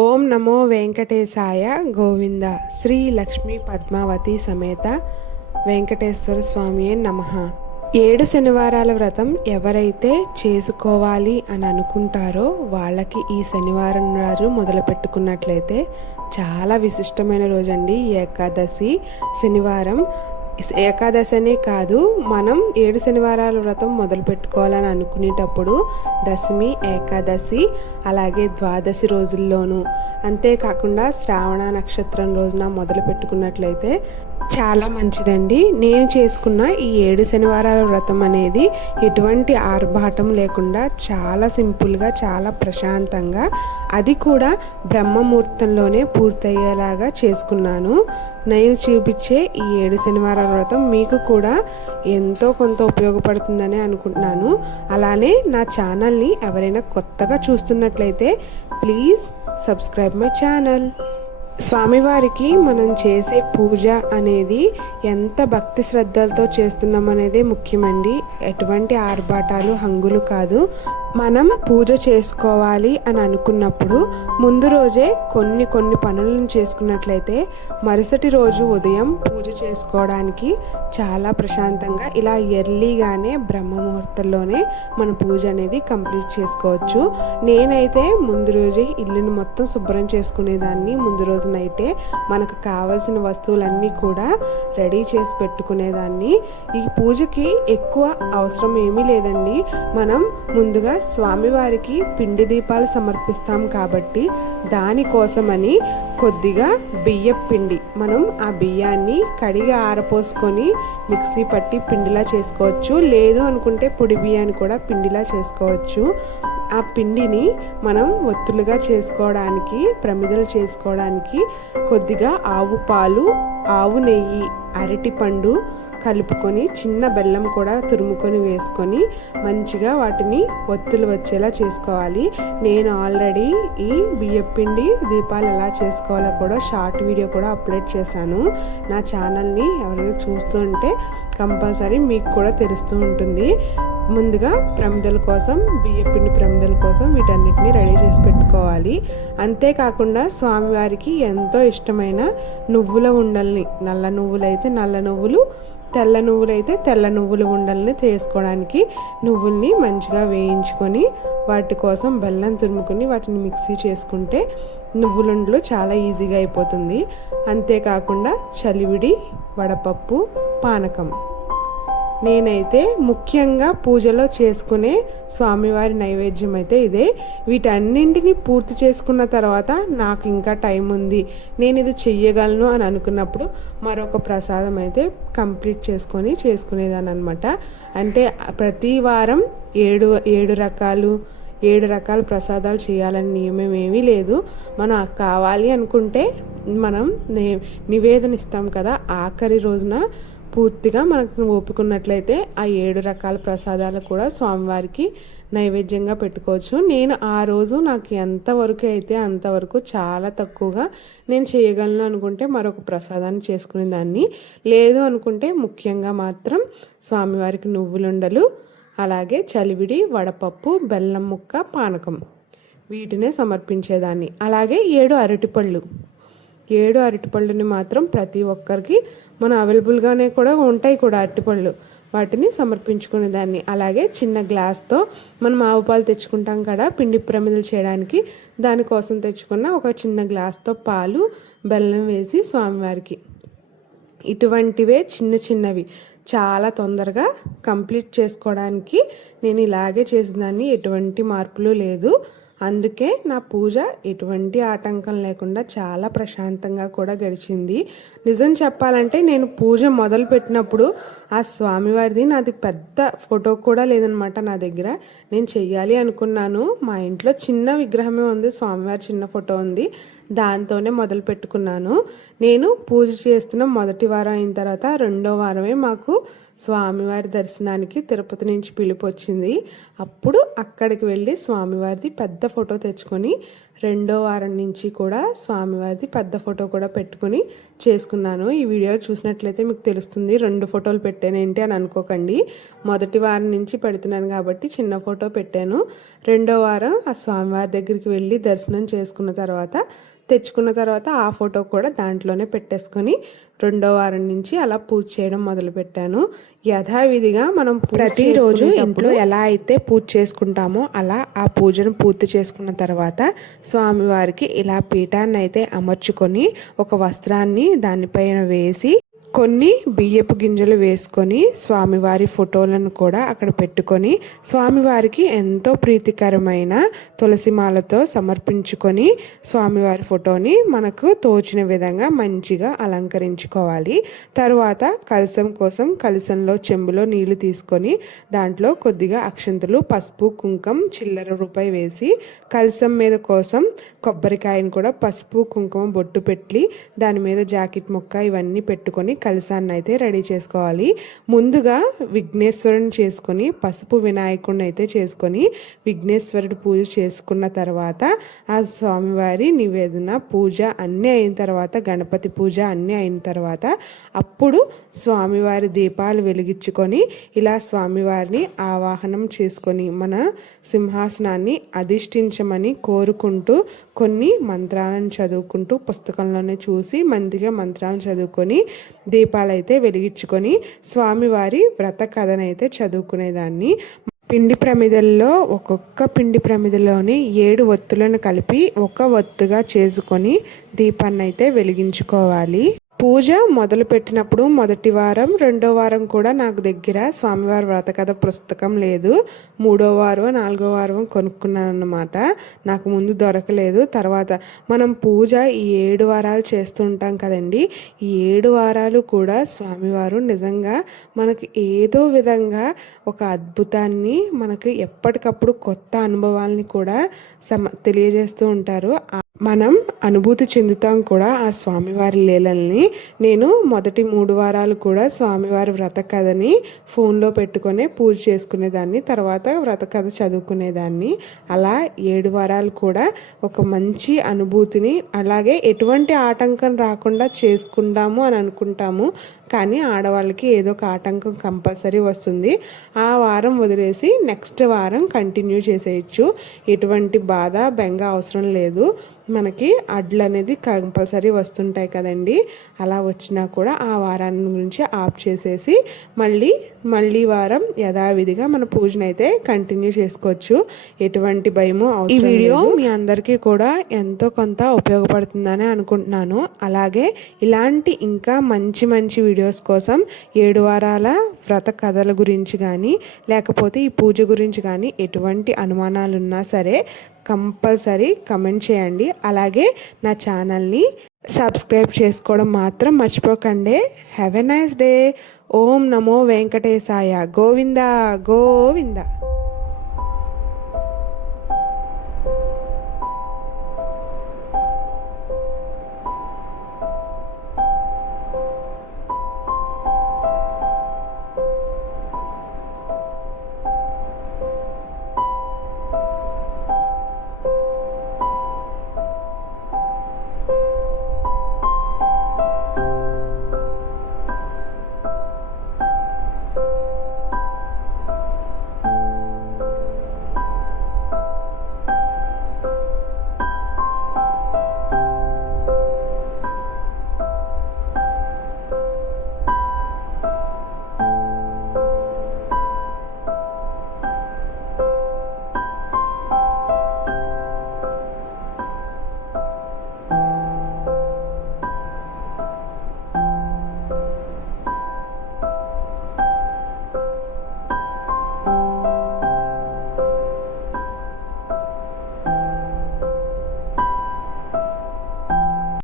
ఓం నమో వెంకటేశాయ గోవింద. శ్రీ లక్ష్మీ పద్మావతి సమేత వెంకటేశ్వర స్వామియే నమః. 7 శనివారాల వ్రతం ఎవరైతే చేసుకోవాలి అని అనుకుంటారో వాళ్ళకి ఈ శనివారం రోజు మొదలు పెట్టుకున్నట్లయితే చాలా విశిష్టమైన రోజండి. ఏకాదశి శనివారం. ఏకాదశి అనే కాదు, మనం 7 శనివారాల వ్రతం మొదలు పెట్టుకోవాలని అనుకునేటప్పుడు దశమి, ఏకాదశి, అలాగే ద్వాదశి రోజుల్లోనూ, అంతేకాకుండా శ్రావణ నక్షత్రం రోజున మొదలు పెట్టుకున్నట్లయితే చాలా మంచిదండి. నేను చేసుకున్న ఈ 7 శనివారాల వ్రతం అనేది ఎటువంటి ఆర్భాటం లేకుండా చాలా సింపుల్గా, చాలా ప్రశాంతంగా, అది కూడా బ్రహ్మముహూర్తంలోనే పూర్తయ్యేలాగా చేసుకున్నాను. నేను చూపించే ఈ 7 శనివారాల వ్రతం మీకు కూడా ఎంతో కొంత ఉపయోగపడుతుందని అనుకుంటున్నాను. అలానే నా ఛానల్ని ఎవరైనా కొత్తగా చూస్తున్నట్లయితే ప్లీజ్ సబ్స్క్రైబ్ మై ఛానల్. స్వామివారికి మనం చేసే పూజ అనేది ఎంత భక్తి శ్రద్ధలతో చేస్తున్నాం అనేది ముఖ్యమండి. ఎటువంటి ఆర్భాటాలు, హంగులు కాదు. మనం పూజ చేసుకోవాలి అని అనుకున్నప్పుడు ముందు రోజే కొన్ని పనులను చేసుకున్నట్లయితే మరుసటి రోజు ఉదయం పూజ చేసుకోవడానికి చాలా ప్రశాంతంగా, ఇలా ఎర్లీగానే బ్రహ్మముహూర్తంలోనే మన పూజ అనేది కంప్లీట్ చేసుకోవచ్చు. నేనైతే ముందు రోజే ఇల్లుని మొత్తం శుభ్రం చేసుకునేదాన్ని. ముందు రోజు నైటే మనకు కావాల్సిన వస్తువులన్నీ కూడా రెడీ చేసి పెట్టుకునేదాన్ని. ఈ పూజకి ఎక్కువ అవసరం ఏమీ లేదండి. మనం ముందుగా స్వామివారికి పిండి దీపాలు సమర్పిస్తాం కాబట్టి దానికోసమని కొద్దిగా బియ్యం పిండి, మనం ఆ బియ్యాన్ని కడిగి ఆరపోసుకొని మిక్సీ పట్టి పిండిలా చేసుకోవచ్చు. లేదు అనుకుంటే పొడి బియ్యాన్ని కూడా పిండిలా చేసుకోవచ్చు. ఆ పిండిని మనం ఒత్తులుగా చేసుకోవడానికి, ప్రమిదలు చేసుకోవడానికి కొద్దిగా ఆవు పాలు, ఆవు నెయ్యి, అరటిపండు కలుపుకొని, చిన్న బెల్లం కూడా తురుముకొని వేసుకొని మంచిగా వాటిని ఒత్తులు వచ్చేలా చేసుకోవాలి. నేను ఆల్రెడీ ఈ బియ్యపిండి దీపాలు ఎలా చేసుకోవాలో కూడా షార్ట్ వీడియో కూడా అప్లోడ్ చేశాను. నా ఛానల్ని ఎవరైనా చూస్తుంటే కంపల్సరీ మీకు కూడా తెలుస్తూ ఉంటుంది. ముందుగా ప్రమిదల కోసం, బియ్యపిండి ప్రమిదల కోసం వీటన్నిటిని రెడీ చేసి పెట్టుకోవాలి. అంతేకాకుండా స్వామివారికి ఎంతో ఇష్టమైన నువ్వుల ఉండల్ని, నల్ల నువ్వులైతే నల్ల నువ్వులు, తెల్ల నువ్వులైతే తెల్ల నువ్వుల ఉండల్ని చేసుకోవడానికి నువ్వుల్ని మంచిగా వేయించుకొని వాటి కోసం బెల్లం తురుముకొని వాటిని మిక్సీ చేసుకుంటే నువ్వులుండలు చాలా ఈజీగా అయిపోతుంది. అంతేకాకుండా చలివిడి, వడపప్పు, పానకం. నేనైతే ముఖ్యంగా పూజలో చేసుకునే స్వామివారి నైవేద్యం అయితే ఇదే. వీటన్నింటినీ పూర్తి చేసుకున్న తర్వాత నాకు ఇంకా టైం ఉంది, నేను ఇది చెయ్యగలను అని అనుకున్నప్పుడు మరొక ప్రసాదం అయితే కంప్లీట్ చేసుకునేదాన్ని అనమాట. అంటే ప్రతి వారం ఏడు రకాల ప్రసాదాలు చేయాలని నియమం ఏమీ లేదు. మనం కావాలి అనుకుంటే మనం నివేదన ఇస్తాం కదా, ఆఖరి రోజున పూర్తిగా మనకు ఓపుకున్నట్లయితే ఆ 7 రకాల ప్రసాదాలు కూడా స్వామివారికి నైవేద్యంగా పెట్టుకోవచ్చు. నేను ఆ రోజు నాకు ఎంతవరకు అయితే అంతవరకు, చాలా తక్కువగా నేను చేయగలను అనుకుంటే మరొక ప్రసాదాన్ని చేసుకునే దాన్ని. లేదు అనుకుంటే ముఖ్యంగా మాత్రం స్వామివారికి నువ్వులుండలు, అలాగే చలివిడి, వడపప్పు, బెల్లం ముక్క, పానకం వీటినే సమర్పించేదాన్ని. అలాగే 7 అరటిపళ్ళుని మాత్రం ప్రతి ఒక్కరికి మన అవైలబుల్గానే కూడా ఉంటాయి అరటిపళ్ళు, వాటిని సమర్పించుకునేదాన్ని. అలాగే చిన్న గ్లాస్తో మనం ఆవు పాలు తెచ్చుకుంటాం కదా పిండి ప్రమిదలు చేయడానికి, దానికోసం తెచ్చుకున్న ఒక చిన్న గ్లాస్తో పాలు, బెల్లం వేసి స్వామివారికి, ఇటువంటివే చిన్నవి చాలా తొందరగా కంప్లీట్ చేసుకోవడానికి నేను ఇలాగే చేసేదాన్ని. ఎటువంటి మార్పులు లేదు. అందుకే నా పూజ ఎటువంటి ఆటంకం లేకుండా చాలా ప్రశాంతంగా కూడా గడిచింది. నిజం చెప్పాలంటే నేను పూజ మొదలు పెట్టినప్పుడు ఆ స్వామివారిది నాది పెద్ద ఫోటో కూడా లేదనమాట నా దగ్గర. నేను చెయ్యాలి అనుకున్నాను. మా ఇంట్లో చిన్న విగ్రహమే ఉంది, స్వామివారి చిన్న ఫోటో ఉంది, దాంతోనే మొదలు పెట్టుకున్నాను. నేను పూజ చేస్తున్న మొదటి వారం అయిన తర్వాత 2వ వారమే మాకు స్వామివారి దర్శనానికి తిరుపతి నుంచి పిలుపు వచ్చింది. అప్పుడు అక్కడికి వెళ్ళి స్వామివారిది పెద్ద ఫోటో తెచ్చుకొని రెండో వారం నుంచి కూడా స్వామివారిది పెద్ద ఫోటో కూడా పెట్టుకొని చేసుకున్నాను. ఈ వీడియో చూసినట్లయితే మీకు తెలుస్తుంది 2 ఫోటోలు పెట్టానేంటి అని అనుకోకండి. మొదటి వారం నుంచి పెడుతున్నాను కాబట్టి చిన్న ఫోటో పెట్టాను. రెండో వారం ఆ స్వామివారి దగ్గరికి వెళ్ళి దర్శనం చేసుకున్న తర్వాత తెచ్చుకున్న తర్వాత ఆ ఫోటో కూడా దాంట్లోనే పెట్టేసుకొని రెండో వారం నుంచి అలా పూజ చేయడం మొదలుపెట్టాను. యథావిధిగా మనం ప్రతిరోజు ఇంట్లో ఎలా అయితే పూజ చేసుకుంటామో అలా ఆ పూజను పూర్తి చేసుకున్న తర్వాత స్వామివారికి ఇలా పీఠాన్ని అయితే అమర్చుకొని ఒక వస్త్రాన్ని దానిపైన వేసి కొన్ని బియ్యపు గింజలు వేసుకొని స్వామివారి ఫోటోలను కూడా అక్కడ పెట్టుకొని స్వామివారికి ఎంతో ప్రీతికరమైన తులసిమాలతో సమర్పించుకొని స్వామివారి ఫోటోని మనకు తోచిన విధంగా మంచిగా అలంకరించుకోవాలి. తరువాత కలశం కోసం కలశంలో చెంబులో నీళ్లు తీసుకొని దాంట్లో కొద్దిగా అక్షంతలు, పసుపు, కుంకుమ, చిల్లర రూపాయి వేసి కలశం మీద కోసం కొబ్బరికాయను కూడా పసుపు, కుంకుమ బొట్టు పెట్టి దాని మీద జాకెట్ మొక్క ఇవన్నీ పెట్టుకొని కలశాన్ని అయితే రెడీ చేసుకోవాలి. ముందుగా విఘ్నేశ్వరుని చేసుకొని పసుపు వినాయకుడిని అయితే చేసుకొని విఘ్నేశ్వరుడు పూజ చేసుకున్న తర్వాత ఆ స్వామివారి నివేదన పూజ అన్నీ అయిన తర్వాత గణపతి పూజ అన్నీ అయిన తర్వాత అప్పుడు స్వామివారి దీపాలు వెలిగించుకొని ఇలా స్వామివారిని ఆవాహనం చేసుకొని మన సింహాసనాన్ని అధిష్ఠించమని కోరుకుంటూ కొన్ని మంత్రాలను చదువుకుంటూ పుస్తకంలోనే చూసి మందిగా మంత్రాలను చదువుకొని దీపాలు అయితే వెలిగించుకొని స్వామివారి వ్రత కథనైతే చదువుకునేదాన్ని. పిండి ప్రమిదల్లో ఒక్కొక్క పిండి ప్రమిదలోని 7 ఒత్తులను కలిపి ఒక ఒత్తుగా చేసుకొని దీపాన్ని అయితే వెలిగించుకోవాలి. పూజ మొదలు పెట్టినప్పుడు మొదటి వారం రెండో వారం కూడా నాకు దగ్గర స్వామివారి వ్రత కథ పుస్తకం లేదు. 3వ వారం 4వ వారం కొనుక్కున్నాను అన్నమాట. నాకు ముందు దొరకలేదు. తర్వాత మనం పూజ ఈ 7 వారాలు చేస్తుంటాం కదండి. ఈ 7 వారాలు కూడా స్వామివారు నిజంగా మనకి ఏదో విధంగా ఒక అద్భుతాన్ని మనకి ఎప్పటికప్పుడు కొత్త అనుభవాల్ని కూడా తెలియజేస్తూ ఉంటారు. మనం అనుభూతి చెందుతాం కూడా ఆ స్వామివారి లీలల్ని. నేను మొదటి 3 వారాలు కూడా స్వామివారి వ్రత కథని ఫోన్లో పెట్టుకొని పూజ చేసుకునేదాన్ని, తర్వాత వ్రత కథ చదువుకునేదాన్ని. అలా 7 వారాలు కూడా ఒక మంచి అనుభూతిని, అలాగే ఎటువంటి ఆటంకం రాకుండా చేసుకుందాము అని అనుకుంటాము. కానీ ఆడవాళ్ళకి ఏదో ఒక ఆటంకం కంపల్సరీ వస్తుంది. ఆ వారం వదిలేసి నెక్స్ట్ వారం కంటిన్యూ చేసేయచ్చు. ఎటువంటి బాధ బెంగ అవసరం లేదు. మనకి అడ్లు అనేది కంపల్సరీ వస్తుంటాయి కదండి. అలా వచ్చినా కూడా ఆ వారాన్ని గురించి ఆఫ్ చేసేసి మళ్ళీ వారం యథావిధిగా మన పూజనైతే కంటిన్యూ చేసుకోవచ్చు. ఎటువంటి భయము అవసరం. ఈ వీడియో మీ అందరికీ కూడా ఎంతో కొంత ఉపయోగపడుతుందని అనుకుంటున్నాను. అలాగే ఇలాంటి ఇంకా మంచి మంచి వీడియోస్ కోసం 7 వారాల వ్రత కథల గురించి కానీ లేకపోతే ఈ పూజ గురించి కానీ ఎటువంటి అనుమానాలు ఉన్నా సరే కంపల్సరీ కమెంట్ చేయండి. అలాగే నా ఛానల్ని సబ్స్క్రైబ్ చేసుకోవడం మాత్రం మర్చిపోకండి. Have a nice day. ఓం నమో వెంకటేశాయ. గోవిందా గోవిందా.